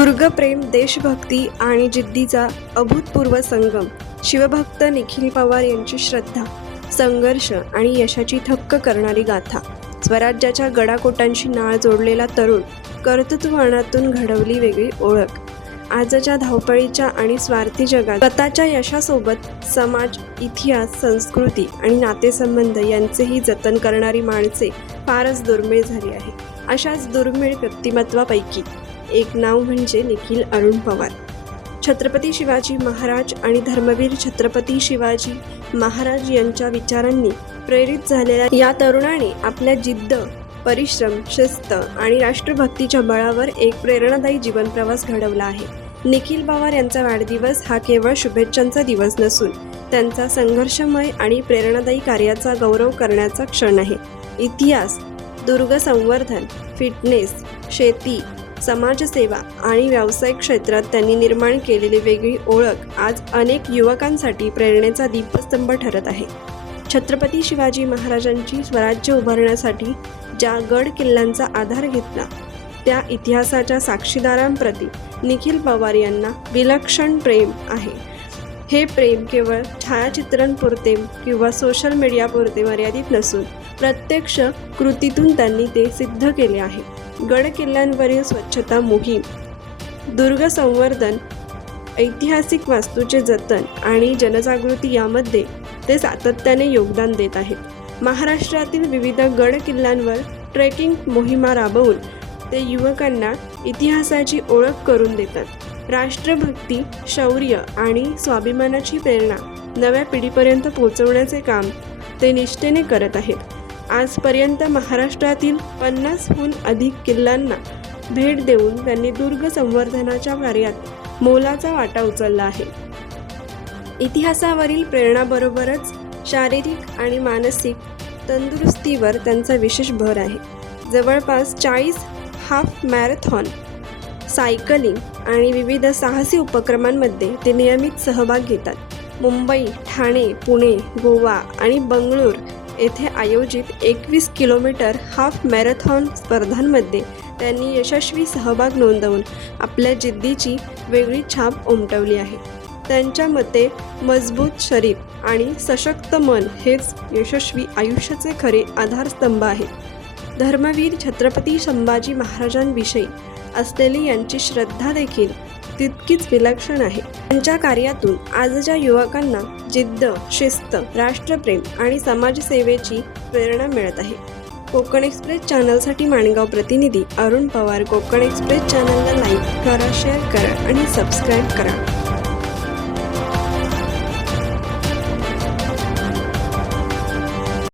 दुर्गप्रेम, देशभक्ती आणि जिद्दीचा अभूतपूर्व संगम. शिवभक्त निखिल पवार यांची श्रद्धा, संघर्ष आणि यशाची थक्क करणारी गाथा. स्वराज्याच्या गडाकोटांशी नाळ जोडलेला तरुण, कर्तृत्ववानातून घडवली वेगळी ओळख. आजच्या धावपळीच्या आणि स्वार्थी जगात स्वतःच्या यशासोबत समाज, इतिहास, संस्कृती आणि नातेसंबंध यांचेही जतन करणारी माणसे फारच दुर्मिळ झाली आहे. अशाच दुर्मिळ व्यक्तिमत्वापैकी एक नाव म्हणजे निखिल अरुण पवार. छत्रपती शिवाजी महाराज आणि धर्मवीर छत्रपती शिवाजी महाराज यांच्या विचारांनी प्रेरित झालेल्या या तरुणाने आपल्या जिद्द, परिश्रम, शिस्त आणि राष्ट्रभक्तीच्या बळावर एक प्रेरणादायी जीवनप्रवास घडवला आहे. निखिल पवार यांचा वाढदिवस हा केवळ शुभेच्छांचा दिवस नसून त्यांचा संघर्षमय आणि प्रेरणादायी कार्याचा गौरव करण्याचा क्षण आहे. इतिहास, दुर्ग संवर्धन, फिटनेस, शेती, समाजसेवा आणि व्यावसायिक क्षेत्रात त्यांनी निर्माण केलेली वेगळी ओळख आज अनेक युवकांसाठी प्रेरणेचा दीपस्तंभ ठरत आहे. छत्रपती शिवाजी महाराजांची स्वराज्य उभारण्यासाठी ज्या गड किल्ल्यांचा आधार घेतला त्या इतिहासाच्या साक्षीदारांप्रती निखिल पवार यांना विलक्षण प्रेम आहे. हे प्रेम केवळ छायाचित्रांपुरते किंवा सोशल मीडियापुरते मर्यादित नसून प्रत्यक्ष कृतीतून त्यांनी ते सिद्ध केले आहे. गड किल्ल्यांवरील स्वच्छता मोहीम, दुर्ग संवर्धन, ऐतिहासिक वास्तूचे जतन आणि जनजागृती यामध्ये ते सातत्याने योगदान देत आहेत. महाराष्ट्रातील विविध गड किल्ल्यांवर ट्रेकिंग मोहिमा राबवून ते युवकांना इतिहासाची ओळख करून देतात. राष्ट्रभक्ती, शौर्य आणि स्वाभिमानाची प्रेरणा नव्या पिढीपर्यंत पोहोचवण्याचे काम ते निष्ठेने करत आहेत. आजपर्यंत महाराष्ट्रातील 50हून अधिक किल्ल्यांना भेट देऊन त्यांनी दुर्ग संवर्धनाच्या कार्यात मोलाचा वाटा उचलला आहे. इतिहासावरील प्रेरणाबरोबरच शारीरिक आणि मानसिक तंदुरुस्तीवर त्यांचा विशेष भर आहे. जवळपास 40 हाफ मॅरेथॉन, सायकलिंग आणि विविध साहसी उपक्रमांमध्ये ते नियमित सहभाग घेतात. मुंबई, ठाणे, पुणे, गोवा आणि बंगळूर येथे आयोजित 21 किलोमीटर हाफ मॅरेथॉन स्पर्धांमध्ये त्यांनी यशस्वी सहभाग नोंदवून आपल्या जिद्दीची वेगळी छाप उमटवली आहे. त्यांच्या मते मजबूत शरीर आणि सशक्त मन हेच यशस्वी आयुष्याचे खरे आधारस्तंभ आहेत. धर्मवीर छत्रपती संभाजी महाराजांविषयी असलेली यांची श्रद्धा देखील तितकीच विलक्षण आहे. त्यांच्या कार्यातून आजच्या युवकांना जिद्द, शिस्त, राष्ट्रप्रेम आणि समाजसेवेची प्रेरणा मिळत आहे. कोकण एक्सप्रेस चॅनलसाठी माणगाव प्रतिनिधी अरुण पवार. कोकण एक्सप्रेस चॅनलला लाईक करा, शेअर करा आणि सबस्क्राईब करा.